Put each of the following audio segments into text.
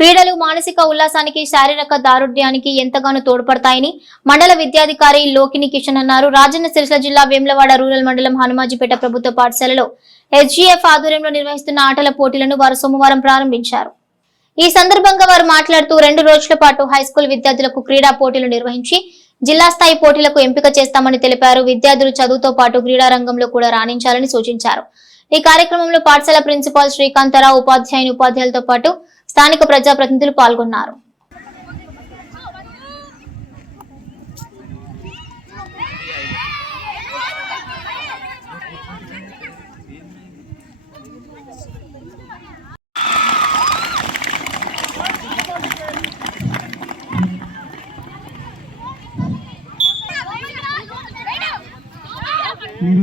క్రీడలు మానసిక ఉల్లాసానికి శారీరక దారుఢ్యానికి ఎంతగానో తోడ్పడతాయని మండల విద్యాధికారి లోకిని కిషన్ అన్నారు. రాజన్న సిరిసిల్ల జిల్లా వేములవాడ రూరల్ మండలం హనుమాజిపేట ప్రభుత్వ పాఠశాలలో ఎస్జీఎఫ్ ఆధ్వర్యంలో నిర్వహిస్తున్న ఆటల పోటీలను వారు సోమవారం ప్రారంభించారు. ఈ సందర్భంగా వారు మాట్లాడుతూ రెండు రోజుల పాటు హైస్కూల్ విద్యార్థులకు క్రీడా పోటీలు నిర్వహించి జిల్లా స్థాయి పోటీలకు ఎంపిక చేస్తామని తెలిపారు. విద్యార్థులు చదువుతో పాటు క్రీడా రంగంలో కూడా రాణించాలని సూచించారు. ఈ కార్యక్రమంలో పాఠశాల ప్రిన్సిపాల్ శ్రీకాంతరావు ఉపాధ్యాయుని ఉపాధ్యాయులతో పాటు స్థానిక ప్రజాప్రతినిధులు పాల్గొన్నారు. మీరు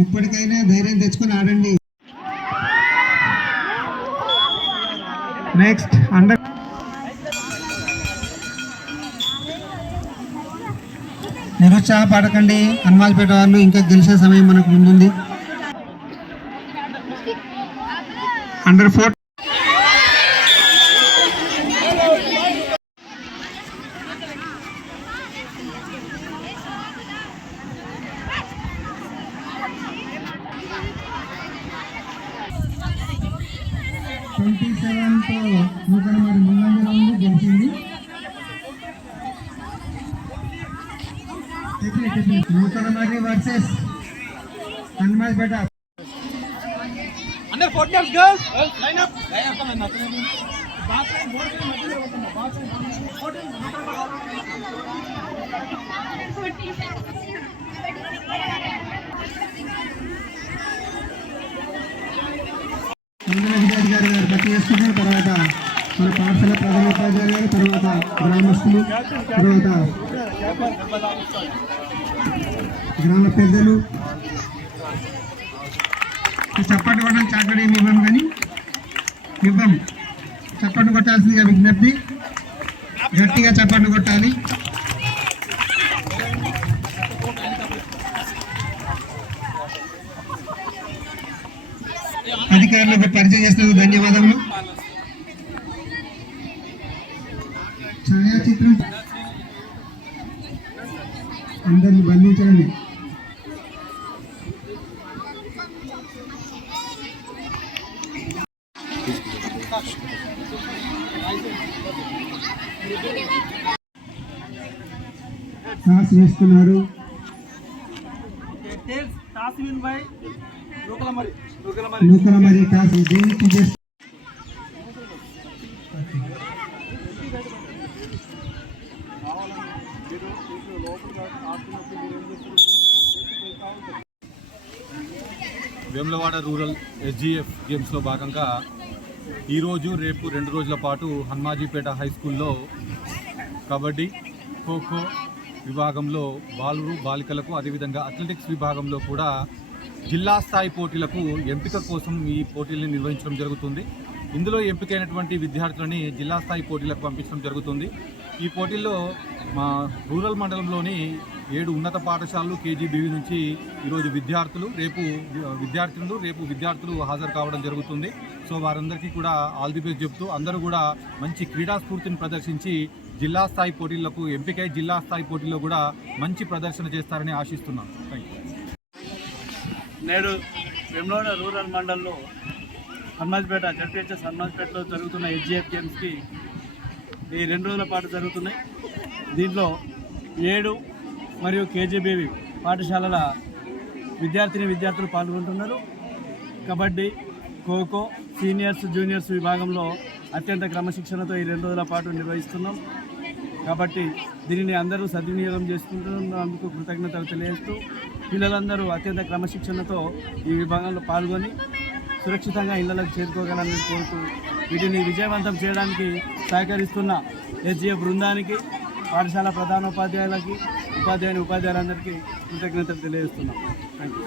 ఇప్పటికైనా ధైర్యం తెచ్చుకొని ఆడండి. Next under నిరుత్సాహపడకండి. హనుమాజ్పేట వాళ్ళు ఇంకా గెలిచే సమయం మనకు ముందుంది. అండర్ ఫోర్ నూతన వారి ముందంజలో గెలిచింది నూతన నగరి వర్సెస్ హనుమాజ్ బేట అందరు ఫోటోస్ గర్ల్స్ లైన్ గారు గారు కట్ చేసుకున్న తర్వాత మన పాఠశాల ప్రధాన ఉపాధ్యాయులు గారు తర్వాత గ్రామస్తులు తర్వాత గ్రామ పెద్దలు. చప్పట్టు చప్పట్లు కొట్టడం చాకరీ ఏమి ఇవ్వం కానీ ఇవ్వం చప్పట్లు కొట్టాల్సిందిగా విజ్ఞప్తి. గట్టిగా చప్పట్లు కొట్టాలి. అధికారులకు పరిచయం చేస్తున్నందుకు ధన్యవాదములు. ఛాయాచిత్రం. అందరిని బంధించండి. సాస్ వేస్తున్నారు. నూకల మరి టాస్ దేనికి చేస్తారు వేములవాడ రూరల్ ఎస్జీఎఫ్ గేమ్స్లో భాగంగా ఈరోజు రేపు రెండు రోజుల పాటు హన్మాజీపేట హై స్కూల్లో కబడ్డీ ఖోఖో విభాగంలో బాలురు బాలికలకు అదేవిధంగా అథ్లెటిక్స్ విభాగంలో కూడా జిల్లా స్థాయి పోటీలకు ఎంపిక కోసం ఈ పోటీల్ని నిర్వహించడం జరుగుతుంది. ఇందులో ఎంపికైనటువంటి విద్యార్థులని జిల్లా స్థాయి పోటీలకు పంపించడం జరుగుతుంది. ఈ పోటీల్లో మా రూరల్ మండలంలోని ఏడు ఉన్నత పాఠశాలలు కేజీబీవీ నుంచి ఈరోజు విద్యార్థులు రేపు విద్యార్థులు రేపు విద్యార్థులు హాజరు కావడం జరుగుతుంది. సో వారందరికీ కూడా ఆల్ ది బెస్ట్ చెప్తూ అందరూ కూడా మంచి క్రీడా స్ఫూర్తిని ప్రదర్శించి జిల్లా స్థాయి పోటీలకు ఎంపికై జిల్లా స్థాయి పోటీల్లో కూడా మంచి ప్రదర్శన చేస్తారని ఆశిస్తున్నాను థ్యాంక్ నేడు వెమ్లోడ రూరల్ మండల్లో హనుమాజ్పేట జడ్పిహెచ్ఎస్ హనుమాజ్పేటలో జరుగుతున్న హెచ్జిఎఫ్ గేమ్స్కి ఈ రెండు రోజుల పాటు జరుగుతున్నాయి. దీంట్లో ఏడు మరియు కేజీబీవి పాఠశాలల విద్యార్థిని విద్యార్థులు పాల్గొంటున్నారు. కబడ్డీ ఖోఖో సీనియర్స్ జూనియర్స్ విభాగంలో అత్యంత క్రమశిక్షణతో ఈ రెండు రోజుల పాటు నిర్వహిస్తున్నాం. కాబట్టి దీనిని అందరూ సద్వినియోగం చేసుకుంటున్నందుకు కృతజ్ఞతలు తెలియజేస్తూ పిల్లలందరూ అత్యంత క్రమశిక్షణతో ఈ విభాగంలో పాల్గొని సురక్షితంగా ఇళ్ళకు చేరుకోగలని కోరుతూ వీటిని విజయవంతం చేయడానికి సహకరిస్తున్న ఎస్జిఎఫ్ బృందానికి పాఠశాల ప్రధానోపాధ్యాయులకి ఉపాధ్యాయుని ఉపాధ్యాయులందరికీ కృతజ్ఞతలు తెలియజేస్తున్నాం. Thank you